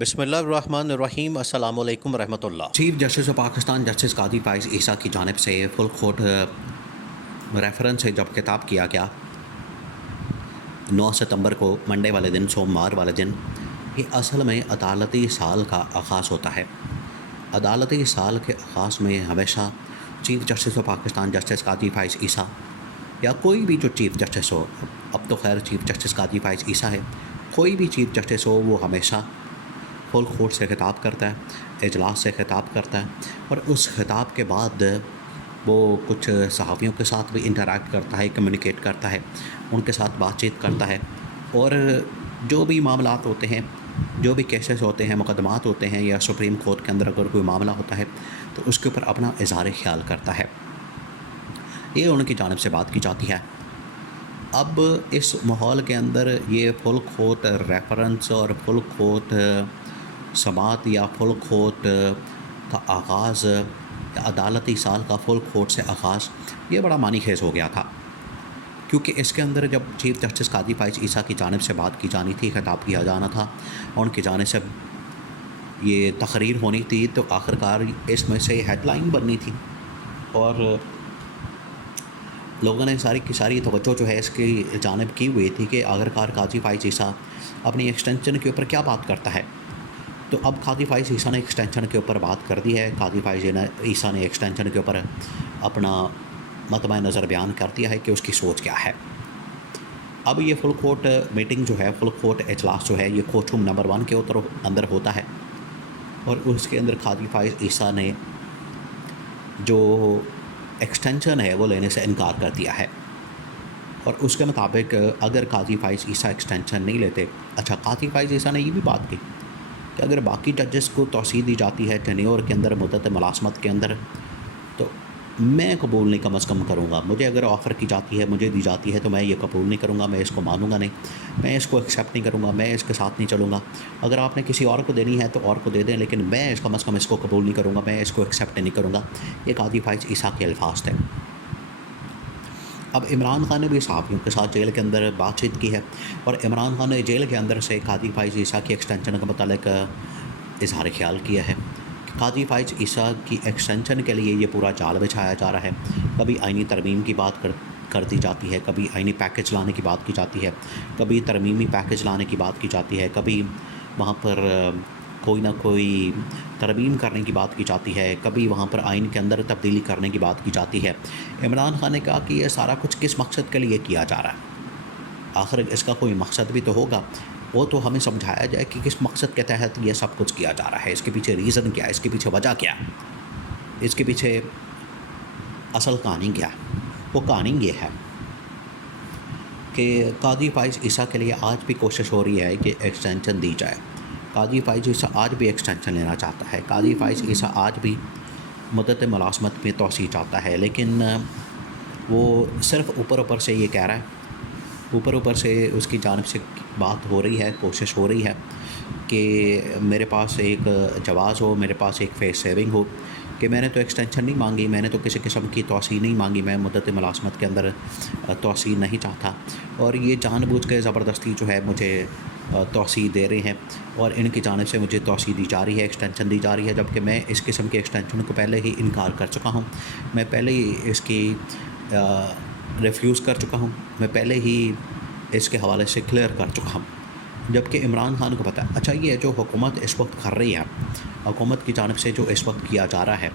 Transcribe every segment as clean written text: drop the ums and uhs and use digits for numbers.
بسم اللہ الرحمن الرحیم السلام علیکم ورحمۃ اللہ۔ Chief justice of Pakistan justice Qazi Faez عیسیٰ کی جانب سے فل کورٹ ریفرنس سے جب خطاب کیا گیا 9 ستمبر کو منڈے والے دن، سوموار والے دن، یہ اصل میں عدالتی سال کا آغاز ہوتا ہے۔ عدالتی سال کے آغاز میں ہمیشہ chief justice of Pakistan justice Qazi Faez عیسیٰ یا کوئی بھی جو چیف جسٹس ہو، اب تو خیر چیف جسٹس قاضی فائز عیسیٰ ہے، کوئی بھی چیف جسٹس ہو وہ ہمیشہ فل کورٹ سے خطاب کرتا ہے، اجلاس سے خطاب کرتا ہے، اور اس خطاب کے بعد وہ کچھ صحافیوں کے ساتھ بھی انٹریکٹ کرتا ہے، کمیونیکیٹ کرتا ہے، ان کے ساتھ بات چیت کرتا ہے، اور جو بھی معاملات ہوتے ہیں، جو بھی کیسز ہوتے ہیں، مقدمات ہوتے ہیں، یا سپریم کورٹ کے اندر اگر کوئی معاملہ ہوتا ہے تو اس کے اوپر اپنا اظہار خیال کرتا ہے۔ یہ ان کی جانب سے بات کی جاتی ہے۔ اب اس ماحول کے اندر یہ فل کورٹ ریفرنس اور فل کورٹ سماعت یا فل کورٹ کا آغاز یا عدالتی سال کا فل کورٹ سے آغاز، یہ بڑا معنی خیز ہو گیا تھا، کیونکہ اس کے اندر جب چیف جسٹس قاضی فائز عیسیٰ کی جانب سے بات کی جانی تھی، خطاب کیا جانا تھا، اور ان کی جانب سے یہ تقریر ہونی تھی، تو آخرکار اس میں سے ہیڈ لائن بننی تھی، اور لوگوں نے ساری کی ساری توجہ جو ہے اس کی جانب کی ہوئی تھی کہ آخرکار قاضی فائز عیسیٰ اپنی ایکسٹینشن کے اوپر کیا بات کرتا ہے۔ تو اب قاضی فائز عیسیٰ نے ایکسٹینشن کے اوپر بات کر دی ہے۔ قاضی فائز عیسیٰ نے ایکسٹینشن کے اوپر اپنا مطمع نظر بیان کر دیا ہے کہ اس کی سوچ کیا ہے۔ اب یہ فل کورٹ میٹنگ جو ہے، فل کورٹ اجلاس جو ہے، یہ کورٹ روم نمبر 1 کے اندر ہوتا ہے، اور اس کے اندر قاضی فائز عیسیٰ نے جو ایکسٹینشن ہے وہ لینے سے انکار کر دیا ہے، اور اس کے مطابق اگر قاضی فائز عیسیٰ ایکسٹینشن نہیں لیتے، اچھا قاضی فائز عیسیٰ نے یہ بھی بات کی کہ اگر باقی ججز کو توسیع دی جاتی ہے ٹینیور کے اندر، مدت ملازمت کے اندر، تو میں قبول نہیں کم از کم کروں گا۔ مجھے اگر آفر کی جاتی ہے، مجھے دی جاتی ہے، تو میں یہ قبول نہیں کروں گا، میں اس کو مانوں گا نہیں، میں اس کو ایکسیپٹ نہیں کروں گا، میں اس کے ساتھ نہیں چلوں گا۔ اگر آپ نے کسی اور کو دینی ہے تو اور کو دے دیں، لیکن میں کم از کم اس کو قبول نہیں کروں گا، میں اس کو ایکسیپٹ نہیں کروں گا۔ یہ قاضی فائز عیسیٰ کے الفاظ تھے۔ اب عمران خان نے بھی صحافیوں کے ساتھ جیل کے اندر بات چیت کی ہے، اور عمران خان نے جیل کے اندر سے قاضی فائز عیسیٰ کی ایکسٹینشن کے متعلق اظہار خیال کیا ہے کہ قاضی فائز عیسیٰ کی ایکسٹینشن کے لیے یہ پورا جال بچھایا جا رہا ہے۔ کبھی آئینی ترمیم کی بات کر دی جاتی ہے، کبھی آئینی پیکج لانے کی بات کی جاتی ہے، کبھی ترمیمی پیکج لانے کی بات کی جاتی ہے، کبھی وہاں پر کوئی نہ کوئی ترمیم کرنے کی بات کی جاتی ہے، کبھی وہاں پر آئین کے اندر تبدیلی کرنے کی بات کی جاتی ہے۔ عمران خان نے کہا کہ یہ سارا کچھ کس مقصد کے لیے کیا جا رہا ہے، آخر اس کا کوئی مقصد بھی تو ہوگا، وہ تو ہمیں سمجھایا جائے کہ کس مقصد کے تحت یہ سب کچھ کیا جا رہا ہے، اس کے پیچھے ریزن کیا ہے، اس کے پیچھے وجہ کیا ہے، اس کے پیچھے اصل کہانی کیا ہے۔ وہ کہانی یہ ہے کہ قاضی فائز عیسیٰ کے لیے آج بھی کوشش ہو رہی ہے کہ ایکسٹینشن دی جائے۔ قاضی فائز عیسیٰ آج بھی ایکسٹینشن لینا چاہتا ہے، قاضی فائز عیسیٰ آج بھی مدت ملازمت میں توسیع چاہتا ہے، لیکن وہ صرف اوپر سے یہ کہہ رہا ہے، اوپر سے اس کی جانب سے بات ہو رہی ہے، کوشش ہو رہی ہے کہ میرے پاس ایک جواز ہو، میرے پاس ایک فیس سیونگ ہو، کہ میں نے تو ایکسٹینشن نہیں مانگی، میں نے تو کسی قسم کی توسیع نہیں مانگی، میں مدت ملازمت کے اندر توسیع نہیں چاہتا، اور یہ جان بوجھ کے زبردستی جو ہے مجھے توسیع دے رہے ہیں، اور ان کی جانب سے مجھے توسیع دی جا رہی ہے، ایکسٹینشن دی جا رہی ہے، جبکہ میں اس قسم کے ایکسٹینشن کو پہلے ہی انکار کر چکا ہوں، میں پہلے ہی اس کی ریفیوز کر چکا ہوں، میں پہلے ہی اس کے حوالے سے کلیئر کر چکا ہوں۔ جبکہ عمران خان کو پتہ ہے، اچھا یہ جو حکومت اس وقت کر رہی ہے، حکومت کی جانب سے جو اس وقت کیا جا رہا ہے،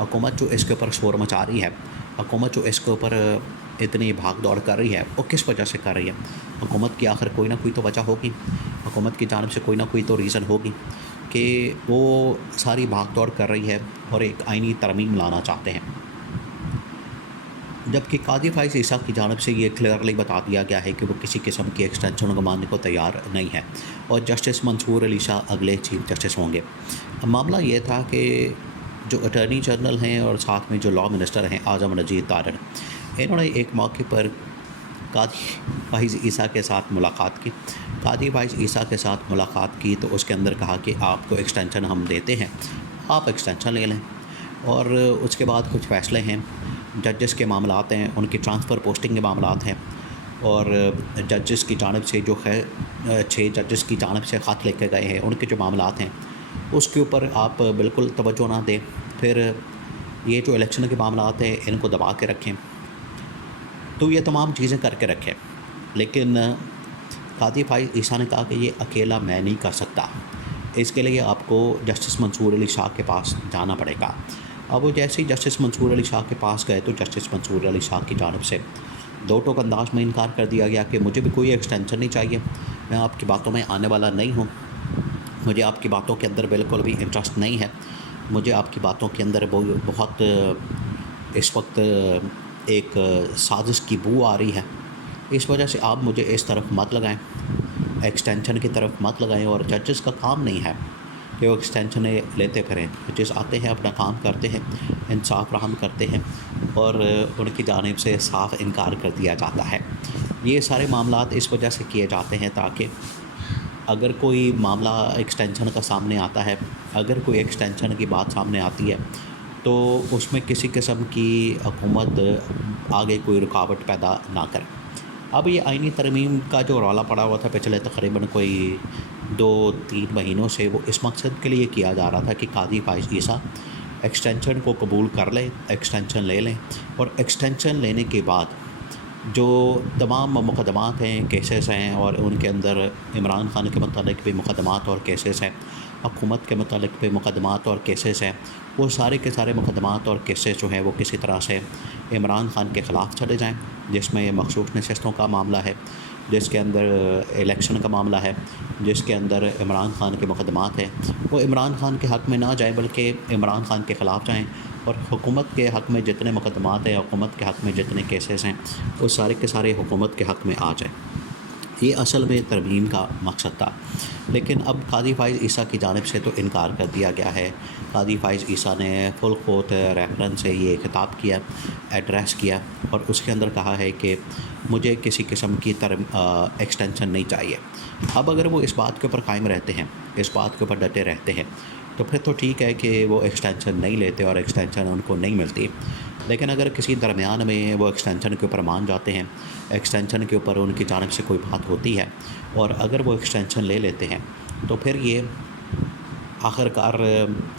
حکومت جو اس کے اوپر شور مچا رہی ہے، حکومت جو اس کے اوپر اتنی بھاگ دوڑ کر رہی ہے، وہ کس وجہ سے کر رہی ہے؟ حکومت کی آخر کوئی نہ کوئی تو وجہ ہوگی، حکومت کی جانب سے کوئی نہ کوئی تو ریزن ہوگی کہ وہ ساری بھاگ دوڑ کر رہی ہے اور ایک آئینی ترمیم لانا چاہتے ہیں۔ جبکہ قاضی فائز عیسیٰ کی جانب سے یہ کلیئرلی بتا دیا گیا ہے کہ وہ کسی قسم کی ایکسٹینشن کو ماننے کو تیار نہیں ہے، اور جسٹس منصور علی شاہ اگلے چیف جسٹس ہوں گے۔ معاملہ یہ تھا کہ جو اٹارنی جنرل ہیں اور ساتھ میں جو لاء منسٹر ہیں اعظم رشید تارڑ، انہوں نے ایک موقع پر قاضی فائز عیسیٰ کے ساتھ ملاقات کی۔ قاضی فائز عیسیٰ کے ساتھ ملاقات کی تو اس کے اندر کہا کہ آپ کو ایکسٹینشن ہم دیتے ہیں، آپ ایکسٹینشن لے لیں، اور اس کے بعد کچھ فیصلے ہیں، ججز کے معاملات ہیں، ان کی ٹرانسفر پوسٹنگ کے معاملات ہیں، اور ججز کی جانب سے جو ہے 6 ججز کی جانب سے خط لے کے گئے ہیں، ان کے جو معاملات ہیں اس کے اوپر آپ بالکل توجہ نہ دیں، پھر یہ جو الیکشن کے معاملات ہیں ان کو دبا کے رکھیں، تو یہ تمام چیزیں کر کے رکھیں۔ لیکن قاضی فائز عیسیٰ نے کہا کہ یہ اکیلا میں نہیں کر سکتا، اس کے لیے آپ کو جسٹس منصور علی شاہ کے پاس جانا پڑے گا۔ اب وہ جیسے ہی جسٹس منصور علی شاہ کے پاس گئے تو جسٹس منصور علی شاہ کی جانب سے دو ٹوک انداز میں انکار کر دیا گیا کہ مجھے بھی کوئی ایکسٹینشن نہیں چاہیے، میں آپ کی باتوں میں آنے والا نہیں ہوں، مجھے آپ کی باتوں کے اندر بالکل بھی انٹرسٹ نہیں ہے، مجھے آپ کی باتوں کے اندر بہت اس وقت ایک سازش کی بو آ رہی ہے، اس وجہ سے آپ مجھے اس طرف مت لگائیں، ایکسٹینشن کی طرف مت لگائیں۔ اور ججز کا کام نہیں ہے کہ وہ ایکسٹینشنیں لیتے پھریں، ججز آتے ہیں اپنا کام کرتے ہیں، انصاف فراہم کرتے ہیں اور ان کی جانب سے صاف انکار کر دیا جاتا ہے۔ یہ سارے معاملات اس وجہ سے کیے جاتے ہیں تاکہ اگر کوئی معاملہ ایکسٹینشن کا سامنے آتا ہے، اگر کوئی ایکسٹینشن کی بات سامنے آتی ہے تو اس میں کسی قسم کی حکومت آگے کوئی رکاوٹ پیدا نہ کرے۔ اب یہ آئینی ترمیم کا جو رولا پڑا ہوا تھا پچھلے تقریباً کوئی 2-3 مہینوں سے، وہ اس مقصد کے لیے کیا جا رہا تھا کہ قاضی فائز عیسیٰ ایکسٹینشن کو قبول کر لیں، ایکسٹینشن لے لیں، اور ایکسٹینشن لینے کے بعد جو تمام مقدمات ہیں، کیسز ہیں، اور ان کے اندر عمران خان کے متعلق بھی مقدمات اور کیسز ہیں، حکومت کے متعلق بھی مقدمات اور کیسز ہیں، وہ سارے کے سارے مقدمات اور کیسز جو ہیں وہ کسی طرح سے عمران خان کے خلاف چلے جائیں، جس میں مخصوص نشستوں کا معاملہ ہے، جس کے اندر الیکشن کا معاملہ ہے، جس کے اندر عمران خان کے مقدمات ہیں، وہ عمران خان کے حق میں نہ جائیں بلکہ عمران خان کے خلاف جائیں، اور حکومت کے حق میں جتنے مقدمات ہیں، حکومت کے حق میں جتنے کیسز ہیں، وہ سارے کے سارے حکومت کے حق میں آ جائیں۔ یہ اصل میں ترمیم کا مقصد تھا، لیکن اب قاضی فائز عیسیٰ کی جانب سے تو انکار کر دیا گیا ہے۔ قاضی فائز عیسیٰ نے فل خود ریفرنس سے یہ خطاب کیا، ایڈریس کیا، اور اس کے اندر کہا ہے کہ مجھے کسی قسم کی ایکسٹینشن نہیں چاہیے۔ اب اگر وہ اس بات کے اوپر قائم رہتے ہیں، اس بات کے اوپر ڈٹے رہتے ہیں، تو پھر تو ٹھیک ہے کہ وہ ایکسٹینشن نہیں لیتے اور ایکسٹینشن ان کو نہیں ملتی۔ لیکن اگر کسی درمیان میں وہ ایکسٹینشن کے اوپر مان جاتے ہیں، ایکسٹینشن کے اوپر ان کی جانب سے کوئی بات ہوتی ہے، اور اگر وہ ایکسٹینشن لے لیتے ہیں، تو پھر یہ آخر کار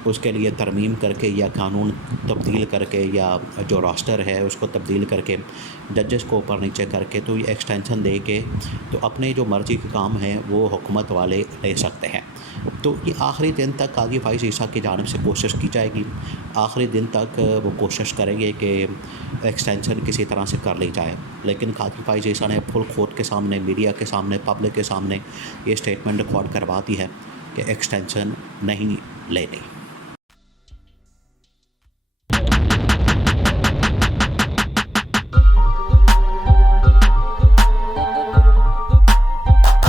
اس کے لیے ترمیم کر کے یا قانون تبدیل کر کے یا جو راسٹر ہے اس کو تبدیل کر کے ججز کو اوپر نیچے کر کے تو یہ ایکسٹینشن دے کے تو اپنے جو مرضی کے کام ہیں وہ حکومت والے لے سکتے ہیں۔ تو یہ آخری دن تک قاضی فائز عیسیٰ کی جانب سے کوشش کی جائے گی، آخری دن تک وہ کوشش کریں گے کہ ایکسٹینشن کسی طرح سے کر لی جائے، لیکن قاضی فائز عیسیٰ نے فل کورٹ کے سامنے، میڈیا کے سامنے، پبلک کے سامنے یہ اسٹیٹمنٹ ریکارڈ کروا دی ہے کہ ایکسٹینشن نہیں لینی۔